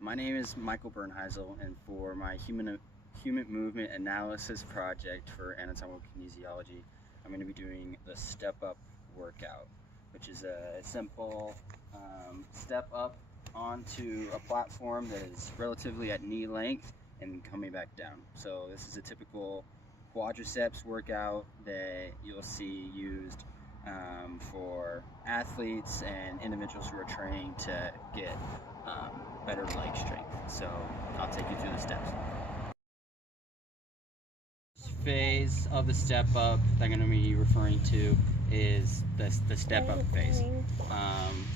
My name is Michael Bernhisel, and for my human movement analysis project for anatomical kinesiology, I'm going to be doing the step up workout, which is a simple step up onto a platform that is relatively at knee length and coming back down. So this is a typical quadriceps workout that you'll see used for athletes and individuals who are training to get better leg strength. So I'll take you through the steps. Phase of the step up that I'm going to be referring to is the step up phase,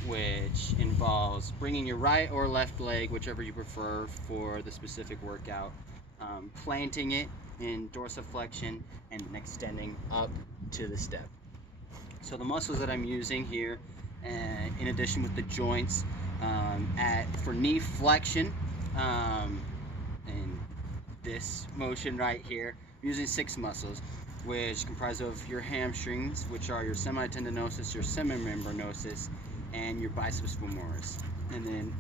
which involves bringing your right or left leg, whichever you prefer for the specific workout, planting it in dorsiflexion and extending up to the step. So the muscles that I'm using here, in addition with the joints, for knee flexion, in this motion right here, I'm using 6 muscles, which comprise of your hamstrings, which are your semitendinosus, your semimembranosus, and your biceps femoris. And then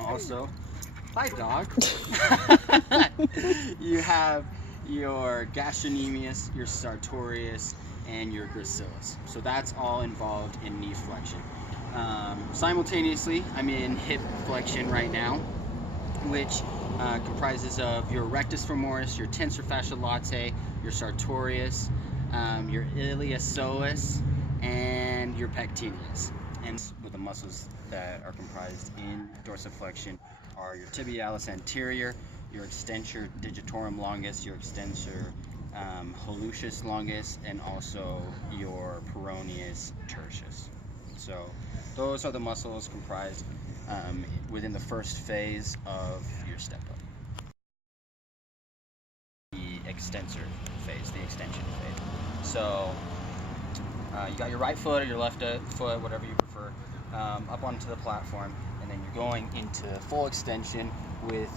also, hi dog, you have your gastrocnemius, your sartorius, and your gracilis. So that's all involved in knee flexion. Simultaneously, I'm in hip flexion right now, which comprises of your rectus femoris, your tensor fascia latae, your sartorius, your iliopsoas, and your pectineus. And with the muscles that are comprised in dorsiflexion are your tibialis anterior, your extensor digitorum longus, your extensor hallucis longus, and also your peroneus tertius. So those are the muscles comprised within the first phase of your step up. The extensor phase, the extension phase. So you got your right foot or your left foot, whatever you prefer, up onto the platform, and then you're going into full extension with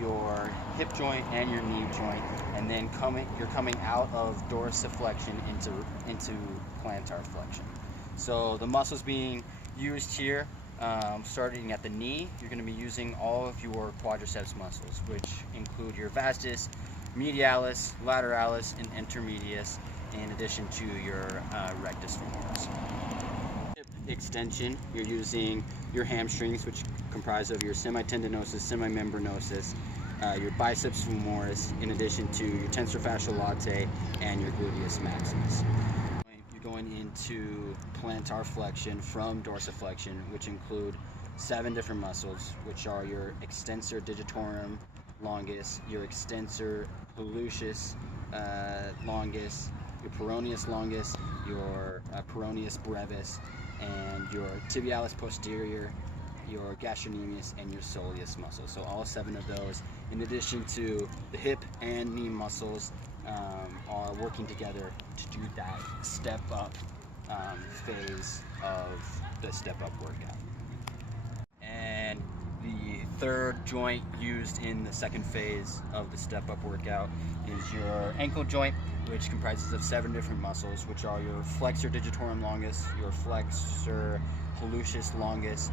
your hip joint and your knee joint, and then you're coming out of dorsiflexion into plantar flexion. So the muscles being used here, starting at the knee, you're going to be using all of your quadriceps muscles, which include your vastus, medialis, lateralis, and intermedius, in addition to your rectus femoris. Hip extension, you're using your hamstrings, which comprise of your semitendinosus, semimembranosus, your biceps femoris, in addition to your tensor fascia latae and your gluteus maximus. You're going into plantar flexion from dorsiflexion, which include 7 different muscles, which are your extensor digitorum longus, your extensor hallucis longus, your peroneus longus, your peroneus brevis, and your tibialis posterior, your gastrocnemius, and your soleus muscles. So all 7 of those, in addition to the hip and knee muscles, are working together to do that step up phase of the step up workout. And the third joint used in the second phase of the step up workout is your ankle joint, which comprises of 7 different muscles, which are your flexor digitorum longus, your flexor hallucis longus,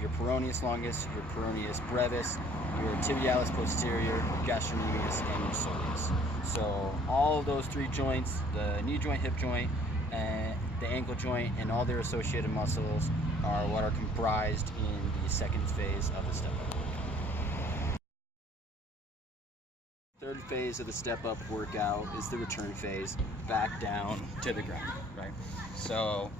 your peroneus longus, your peroneus brevis, your tibialis posterior, your gastrocnemius, and your soleus. So all of those 3 joints, the knee joint, hip joint, and the ankle joint, and all their associated muscles are what are comprised in the second phase of the step up. Third phase of the step up workout is the return phase, back down to the ground, right? So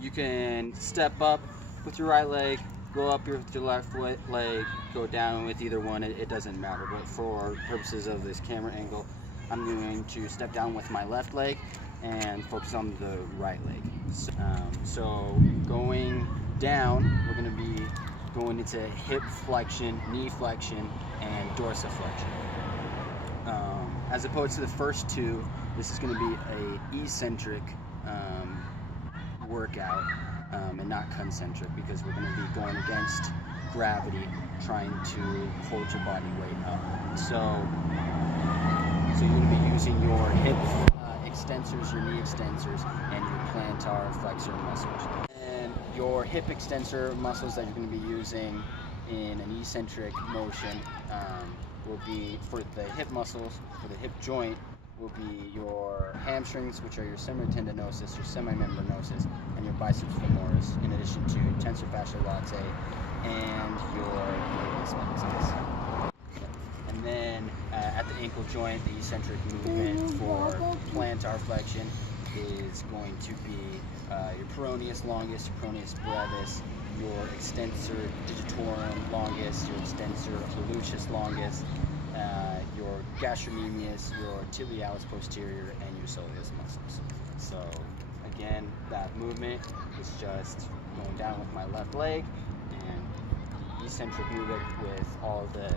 you can step up with your right leg, go up with your left leg, go down with either one, it doesn't matter. But for purposes of this camera angle, I'm going to step down with my left leg and focus on the right leg. So going down, we're going to be going into hip flexion, knee flexion, and dorsiflexion. As opposed to the first 2, this is going to be a eccentric workout and not concentric, because we're going to be going against gravity, trying to hold your body weight up. So you're going to be using your hip extensors, your knee extensors, and your plantar flexor muscles. And your hip extensor muscles that you're going to be using in an eccentric motion will be, for the hip muscles, for the hip joint, will be your hamstrings, which are your semitendinosus, your semimembranosus, and your biceps femoris, in addition to tensor fasciae latae and your gluteus maximus. And then at the ankle joint, the eccentric movement for plantar flexion is going to be your peroneus longus, your peroneus brevis, your extensor digitorum longus, your extensor hallucis longus, your gastrocnemius, your tibialis posterior, and your soleus muscles. So again, that movement is just going down with my left leg and eccentric movement with all the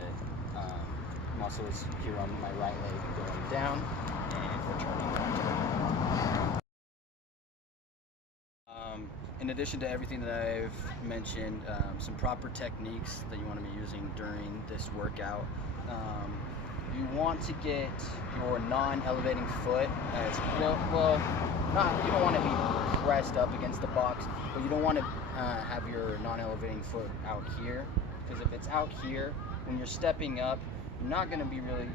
muscles here on my right leg going down and returning back to the in addition to everything that I've mentioned, some proper techniques that you want to be using during this workout. You want to get your non-elevating foot as well, you don't want to be pressed up against the box, but you don't want to have your non-elevating foot out here, because if it's out here, when you're stepping up, you're not going to be really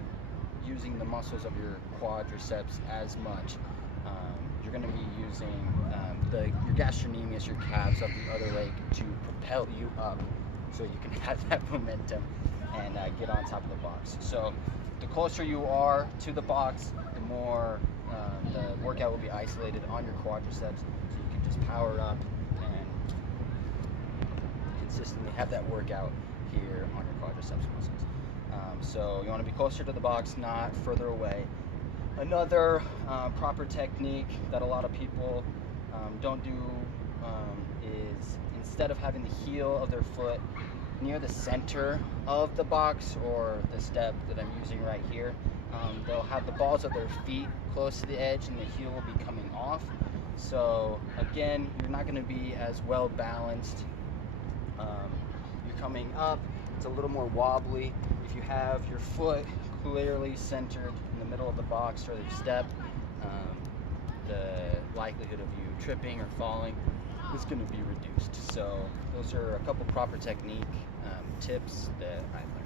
using the muscles of your quadriceps as much. You're going to be using your gastrocnemius, your calves of the other leg, to propel you up so you can have that momentum and get on top of the box. So the closer you are to the box, the more the workout will be isolated on your quadriceps, so you can just power up and consistently have that workout here on your quadriceps muscles. So you want to be closer to the box, not further away. Another proper technique that a lot of people don't do is, instead of having the heel of their foot near the center of the box or the step that I'm using right here, they'll have the balls of their feet close to the edge and the heel will be coming off. So again, you're not going to be as well balanced. You're coming up, it's a little more wobbly. If you have your foot clearly centered in the middle of the box or the step, the likelihood of you tripping or falling is going to be reduced. So those are a couple proper technique tips that I learned.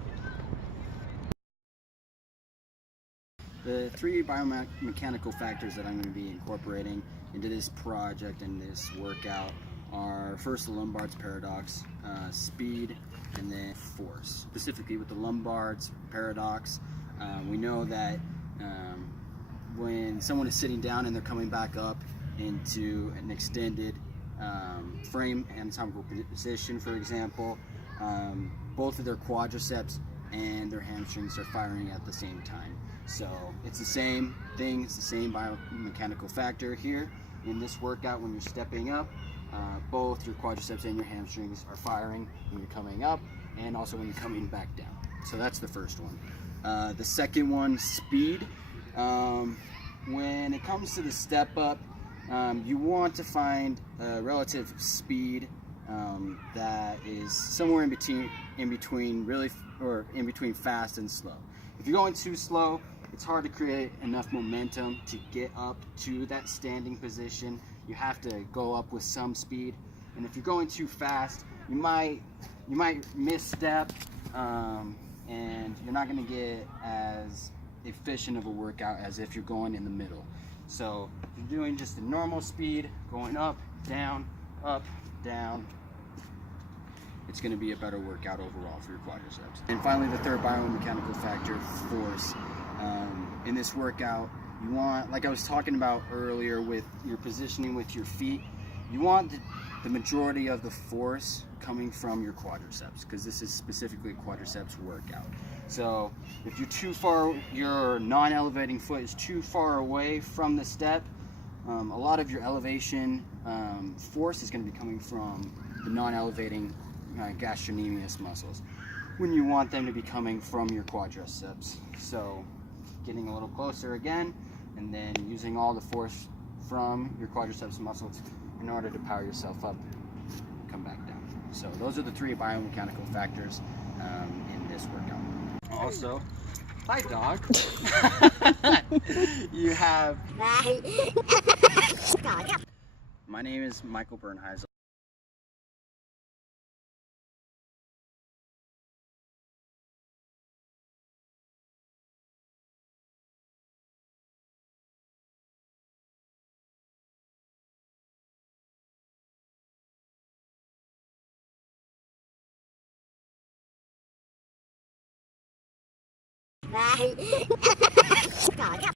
The three biomechanical factors that I'm going to be incorporating into this project and this workout are, first, the Lombard's paradox, speed, and then force. Specifically with the Lombard's paradox, we know that when someone is sitting down and they're coming back up into an extended frame anatomical position, for example, both of their quadriceps and their hamstrings are firing at the same time. So it's the same thing, it's the same biomechanical factor here in this workout. When you're stepping up, both your quadriceps and your hamstrings are firing when you're coming up and also when you're coming back down. So that's the first one. The second one, speed. When it comes to the step up, you want to find a relative speed that is somewhere in between fast and slow. If you're going too slow, it's hard to create enough momentum to get up to that standing position. You have to go up with some speed, and if you're going too fast, you might misstep, and you're not going to get as efficient of a workout as if you're going in the middle. So if you're doing just a normal speed, going up, down, it's going to be a better workout overall for your quadriceps. And finally, the third biomechanical factor, force. In this workout, you want, like I was talking about earlier with your positioning with your feet, you want the majority of the force coming from your quadriceps, because this is specifically a quadriceps workout. So if you're too far, your non-elevating foot is too far away from the step, a lot of your elevation force is going to be coming from the non-elevating gastrocnemius muscles, when you want them to be coming from your quadriceps. So getting a little closer again, and then using all the force from your quadriceps muscles in order to power yourself up, come back down. So those are the three biomechanical factors in this workout. Also, hi dog. You have. My name is Michael Bernhisel. Bye.